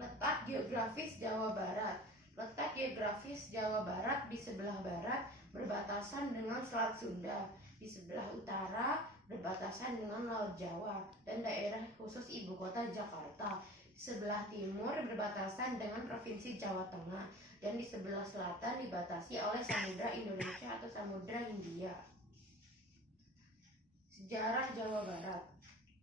Letak geografis Jawa Barat. Letak geografis Jawa Barat di sebelah barat berbatasan dengan Selat Sunda, di sebelah utara berbatasan dengan Laut Jawa dan daerah khusus ibu kota Jakarta. Di sebelah timur berbatasan dengan Provinsi Jawa Tengah dan di sebelah selatan dibatasi oleh Samudra Indonesia atau Samudra Hindia. Sejarah Jawa Barat.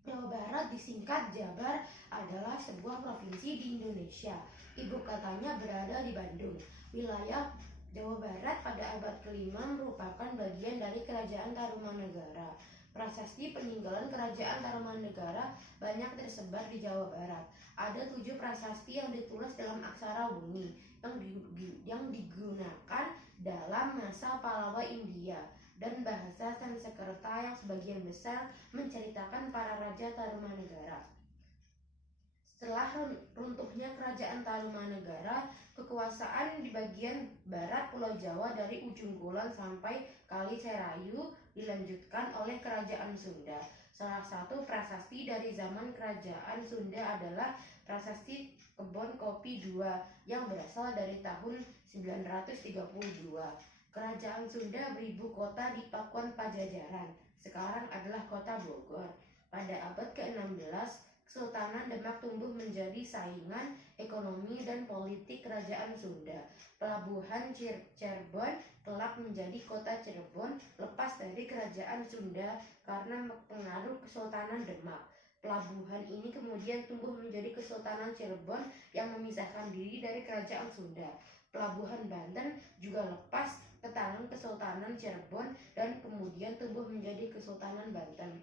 Jawa Barat disingkat Jabar adalah sebuah provinsi di Indonesia. Ibu kotanya berada di Bandung. Wilayah Jawa Barat pada abad ke-5 merupakan bagian dari Kerajaan Tarumanegara. Prasasti peninggalan Kerajaan Tarumanegara banyak tersebar di Jawa Barat. Ada 7 prasasti yang ditulis dalam aksara Wuni yang digunakan dalam masa Pallawa India dan bahasa Sanskerta yang sebagian besar menceritakan para raja Tarumanegara. Setelah runtuhnya Kerajaan Tarumanegara, kekuasaan di bagian barat Pulau Jawa dari ujung kulon sampai Kali Serayu dilanjutkan oleh Kerajaan Sunda. Salah satu prasasti dari zaman Kerajaan Sunda adalah Prasasti Kebon Kopi II yang berasal dari tahun 932. Kerajaan Sunda beribu kota di Pakuan Pajajaran, sekarang adalah kota Bogor. Pada abad ke-16, Kesultanan Demak tumbuh menjadi saingan ekonomi dan politik Kerajaan Sunda. Pelabuhan Cirebon kelak menjadi kota Cirebon lepas dari Kerajaan Sunda karena pengaruh Kesultanan Demak. Pelabuhan ini kemudian tumbuh menjadi Kesultanan Cirebon yang memisahkan diri dari Kerajaan Sunda. Pelabuhan Banten juga lepas ke tangan Kesultanan Cirebon dan kemudian tumbuh menjadi Kesultanan Banten.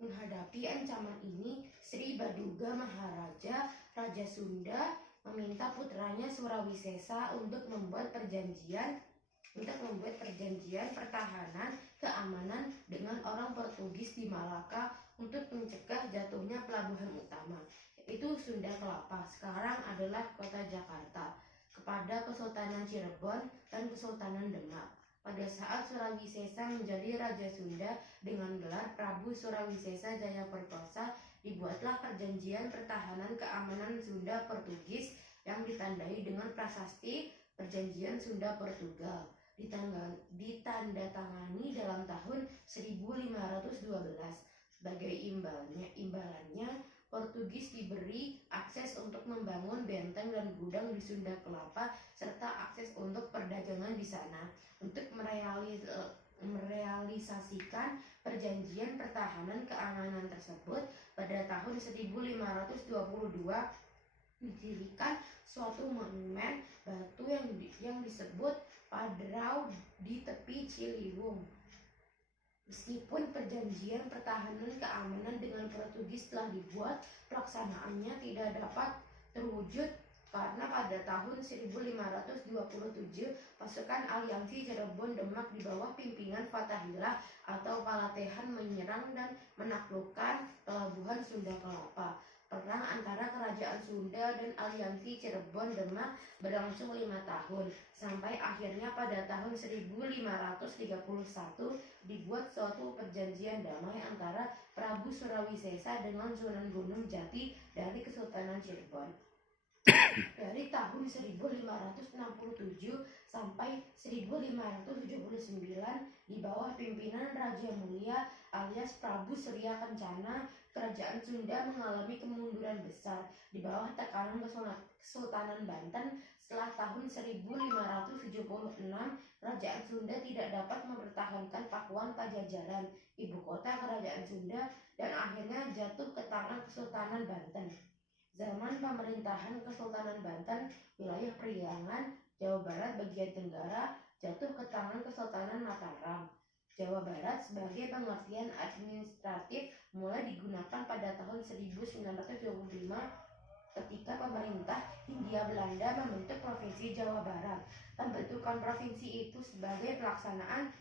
Menghadapi ancaman ini, Sri Baduga Maharaja, Raja Sunda, meminta putranya Surawisesa untuk membuat perjanjian pertahanan keamanan dengan orang Portugis di Malaka untuk mencegah jatuhnya pelabuhan utama, yaitu Sunda Kelapa, sekarang adalah kota Jakarta, kepada Kesultanan Cirebon dan Kesultanan Demak. Pada saat Surawisesa menjadi Raja Sunda dengan gelar Prabu Surawisesa Jayaperkosa, dibuatlah perjanjian pertahanan keamanan Sunda Portugis yang ditandai dengan prasasti Perjanjian Sunda Portugal. Ditandatangani dalam tahun 1512. Sebagai imbalannya, Portugis diberi akses untuk membangun benteng dan gudang di Sunda Kelapa serta akses untuk perdagangan di sana. Untuk merealisasikan perjanjian pertahanan keamanan tersebut, pada tahun 1522 didirikan suatu monumen batu yang disebut Padrau di tepi Ciliwung. Meskipun perjanjian pertahanan keamanan dengan Portugis telah dibuat, pelaksanaannya tidak dapat terwujud karena pada tahun 1527 pasukan aliansi Cirebon Demak di bawah pimpinan Fathahillah atau Palatehan menyerang dan menaklukkan pelabuhan Sunda Kelapa. Perang antara Kerajaan Sunda dan aliansi Cirebon Demak berlangsung 5 tahun, sampai akhirnya pada tahun 1531 dibuat suatu perjanjian damai antara Prabu Surawisesa dengan Sunan Gunung Jati dari Kesultanan Cirebon. Dari tahun 1567 sampai 1579 di bawah pimpinan Raja Mulia alias Prabu Surya Kencana, Kerajaan Sunda mengalami kemunduran besar di bawah tekanan Kesultanan Banten. Setelah tahun 1576, Kerajaan Sunda tidak dapat mempertahankan Pakuan Pajajaran, ibu kota Kerajaan Sunda, dan akhirnya jatuh ke tangan Kesultanan Banten. Zaman pemerintahan Kesultanan Banten, wilayah Priangan, Jawa Barat bagian Tenggara, jatuh ke tangan Kesultanan Mataram. Jawa Barat sebagai pengertian administratif mulai digunakan pada tahun 1925 ketika pemerintah Hindia Belanda membentuk Provinsi Jawa Barat. Pembentukan provinsi itu sebagai pelaksanaan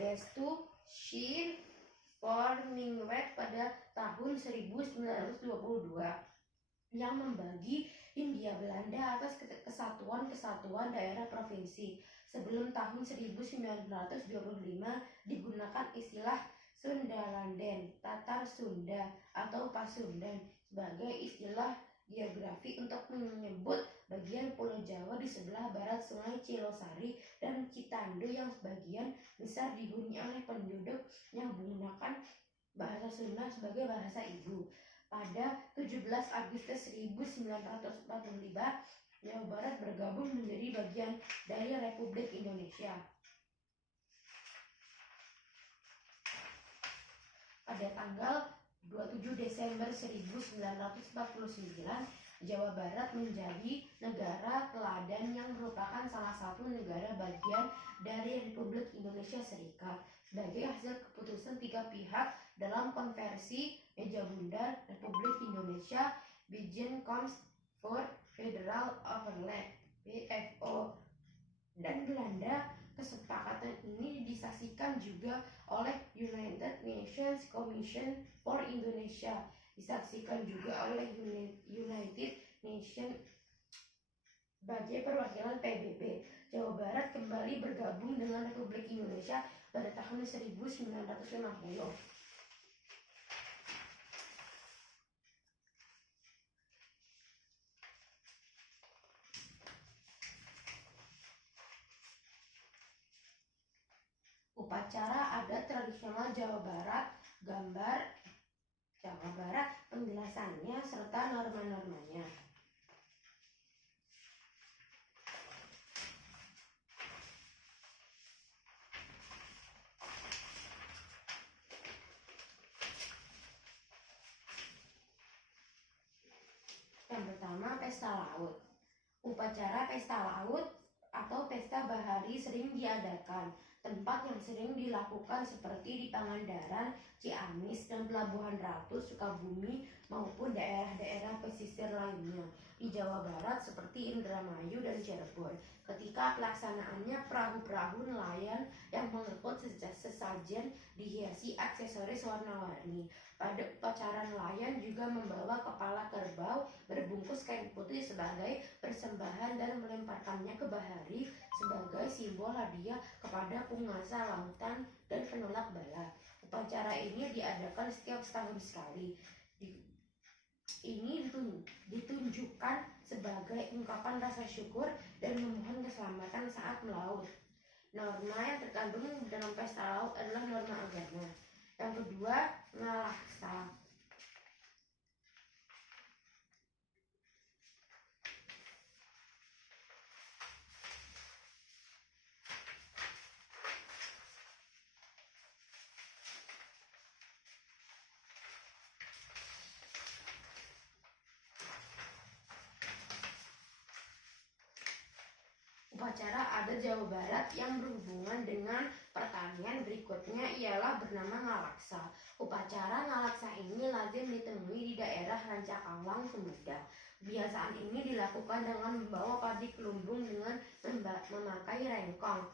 Bestu Shir Formingwet pada tahun 1922. yang membagi Hindia Belanda atas kesatuan-kesatuan daerah provinsi. Sebelum tahun 1925 digunakan istilah Sundaland, Tatar Sunda atau Pasundan sebagai istilah geografi untuk menyebut bagian Pulau Jawa di sebelah barat Sungai Cilosari dan Citandu yang sebagian besar dihuni oleh penduduk yang menggunakan bahasa Sunda sebagai bahasa ibu. Pada 17 Agustus 1945, Jawa Barat bergabung menjadi bagian dari Republik Indonesia. Pada tanggal 27 Desember 1949, Jawa Barat menjadi negara teladan yang merupakan salah satu negara bagian dari Republik Indonesia Serikat. Sebagai hasil keputusan tiga pihak dalam konversi meja bundar Republik Indonesia Bijen Comes for Federal Overlap (BFO) dan Belanda, kesepakatan ini disaksikan juga oleh United Nations Commission for Indonesia, disaksikan juga oleh United Nations sebagai perwakilan PBB. Jawa Barat kembali bergabung dengan Republik Indonesia pada tahun 1950. Upacara adat tradisional Jawa Barat, gambar Jawa Barat, penjelasannya serta norma-normanya. Yang pertama, pesta laut. Upacara pesta laut atau pesta bahari sering diadakan. Tempat yang sering dilakukan seperti di Pangandaran, Ciamis, dan Pelabuhan Ratu, Sukabumi, maupun daerah-daerah pesisir lainnya di Jawa Barat seperti Indramayu dan Cirebon. Ketika pelaksanaannya, perahu-perahu nelayan yang mengangkut sesajen dihiasi aksesoris warna-warni. Pada upacara nelayan juga membawa kepala kerbau berbungkus kain putih sebagai persembahan dan melemparkannya ke bahari sebagai simbol hadiah kepada penguasa lautan dan penolak bala. Upacara ini diadakan setiap setahun sekali. Ini ditunjukkan sebagai ungkapan rasa syukur dan memohon keselamatan saat melaut. Norma yang terkandung dalam pesta laut adalah norma agama. Yang kedua, ngalaksa. Upacara adat Jawa Barat yang berhubungan dengan pertanian berikutnya ialah bernama ngalaksa. Upacara ngalaksa ini lazim ditemui di daerah Rancakawang, Sumedang. Kebiasaan ini dilakukan dengan membawa padi kelumbung dengan memakai rengkong,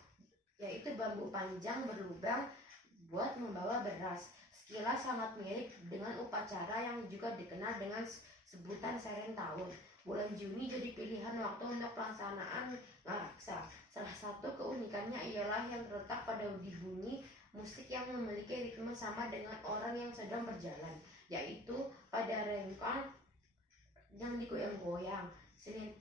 yaitu bambu panjang berlubang buat membawa beras. Sekilas sangat mirip dengan upacara yang juga dikenal dengan sebutan Seren Tahun. Bulan Juni jadi pilihan waktu untuk pelaksanaan ngalaksa. Salah satu keunikannya ialah yang terletak pada bunyi musik yang memiliki ritme sama dengan orang yang sedang berjalan, yaitu pada rengkong yang digoyang-goyang. Seni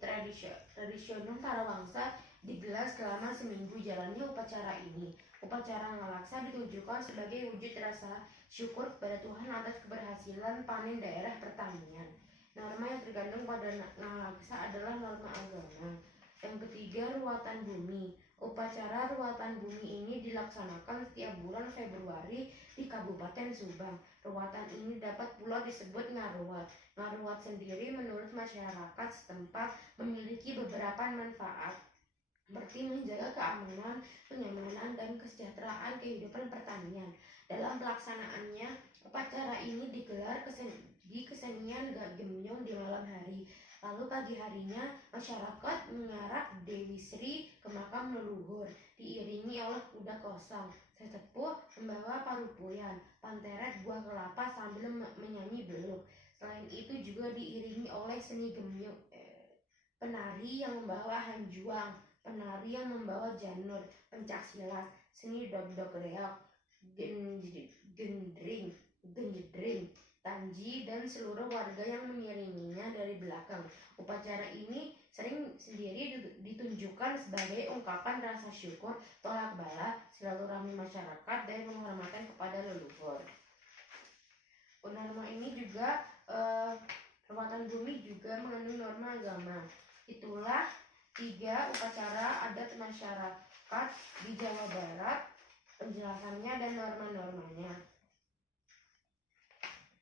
tradisional para bangsa digelar selama seminggu jalannya upacara ini. Upacara ngalaksa ditujukan sebagai wujud rasa syukur kepada Tuhan atas keberhasilan panen daerah pertanian. Norma yang tergantung pada ngalaksa adalah norma agama. Yang ketiga, ruatan bumi. Upacara ruatan bumi ini dilaksanakan setiap bulan Februari di Kabupaten Subang. Ruatan ini dapat pula disebut ngaruat. Ngaruat sendiri menurut masyarakat setempat memiliki beberapa manfaat, seperti menjaga keamanan, kenyamanan, dan kesejahteraan kehidupan pertanian. Dalam pelaksanaannya, upacara ini digelar di kesenian Gemyong di malam hari. Lalu pagi harinya, masyarakat mengarak Dewi Sri ke makam leluhur, diiringi oleh kuda kosong. Sesepuh membawa parupuyan, panteret buah kelapa sambil menyanyi beluk. Selain itu juga diiringi oleh seni gemyuk, penari yang membawa hanjuang, penari yang membawa janur, pencaksilat, seni dok-dok reok, gendring, tanji, dan seluruh warga yang mengiringinya dari belakang. Upacara ini sering sendiri ditunjukkan sebagai ungkapan rasa syukur, tolak bala, silaturahmi masyarakat, dan penghormatan kepada leluhur. Norma ini juga perawatan bumi juga mengandung norma agama. Itulah 3 upacara adat masyarakat di Jawa Barat, penjelasannya dan norma-normanya.